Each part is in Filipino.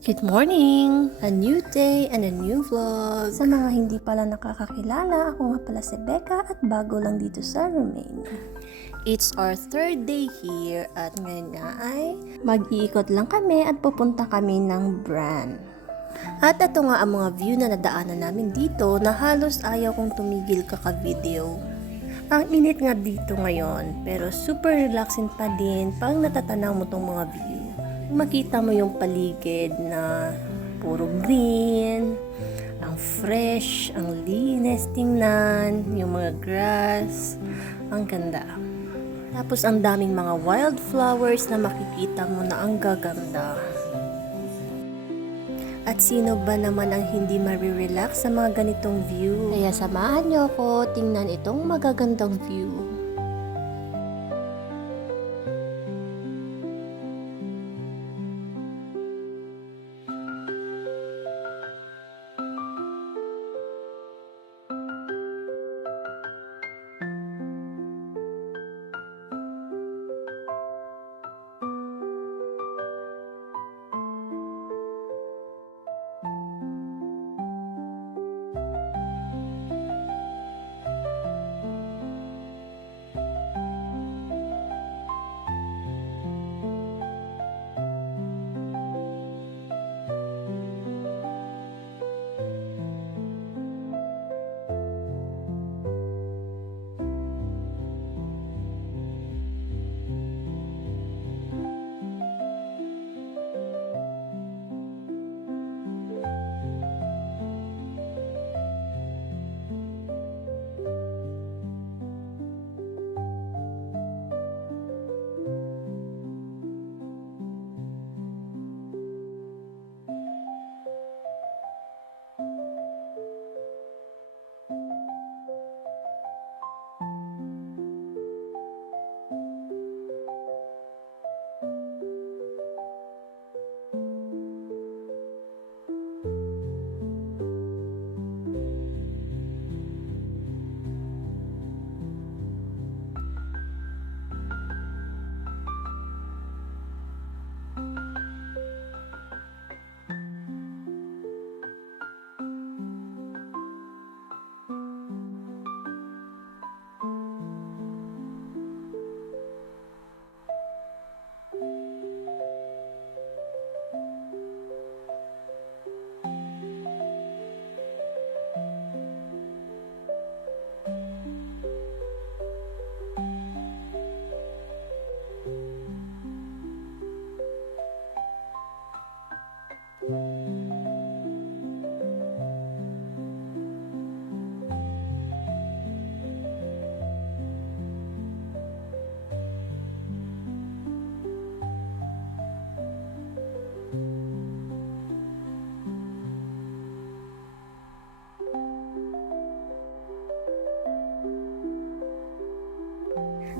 Good morning! A new day and a new vlog. Sa mga hindi pala nakakakilala, ako nga pala si Becca at bago lang dito sa Romania. It's our third day here at ngayon nga ay mag-iikot lang kami at pupunta kami ng Bran. At ito nga ang mga view na nadaanan namin dito na halos ayaw kong tumigil kaka-video. Ang init nga dito ngayon pero super relaxing pa din pag natatanaw mo tong mga view. Makita mo yung paligid na puro green, ang fresh, ang linis tingnan, yung mga grass, ang ganda. Tapos ang daming mga wildflowers na makikita mo na ang gaganda. At sino ba naman ang hindi marirelax sa mga ganitong view? Kaya samahan niyo ako tingnan itong magagandang view.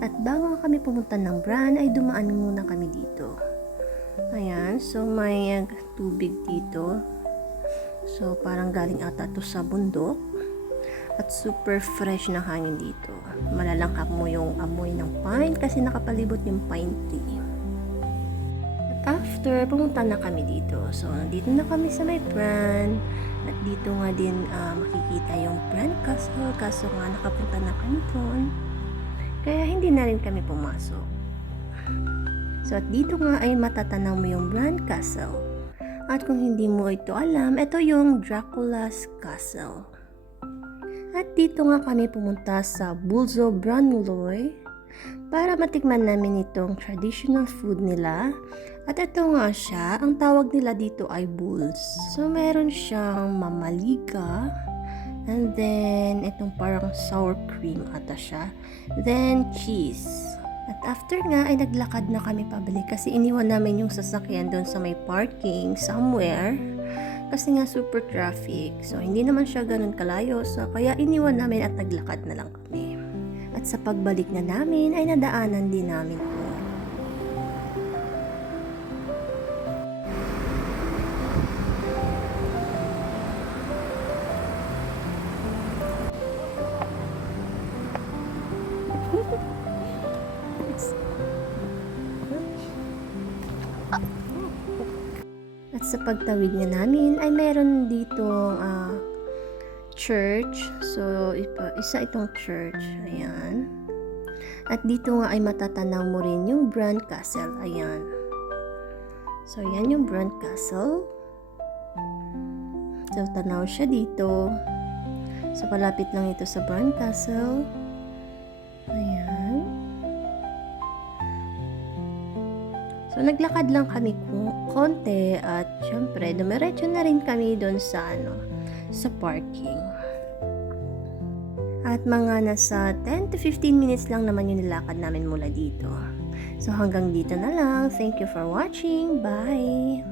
At bago kami pumunta ng Bran ay dumaan muna kami dito. Ayan, so may tubig dito. So parang galing ata to sa bundok. At super fresh na hangin dito. Malalangkap mo yung amoy ng pine kasi nakapalibot yung pine tree. At after, pumunta na kami dito. So dito na kami sa may Bran. At dito nga din makikita yung Bran Castle. Kaso nga nakapunta na kami doon. Kaya hindi na rin kami pumasok. So at dito nga ay matatanaw mo yung Bran Castle. At kung hindi mo ito alam, ito yung Dracula's Castle. At dito nga kami pumunta sa Bulzo Branloy para matikman namin itong traditional food nila. At ito nga siya, ang tawag nila dito ay bulls. So meron siyang mamaliga. And then, itong parang sour cream ata siya. Then, cheese. At after nga, ay naglakad na kami pabalik kasi iniwan namin yung sasakyan doon sa may parking somewhere. Kasi nga super traffic. So, hindi naman siya ganun kalayo. So, kaya iniwan namin at naglakad na lang kami. At sa pagbalik na namin, ay nadaanan din namin po. At sa pagtawid nga namin ay meron dito church. So, isa itong church. Ayan. At dito nga ay matatanaw mo rin yung Bran Castle. Ayan. So, yan yung Bran Castle. So, tanaw siya dito. So, palapit lang ito sa Bran Castle. Ayan. So, naglakad lang kami konti at syempre, dumiretso na rin kami doon sa sa parking. At mga nasa 10 to 15 minutes lang naman yung nilakad namin mula dito. So, hanggang dito na lang. Thank you for watching. Bye!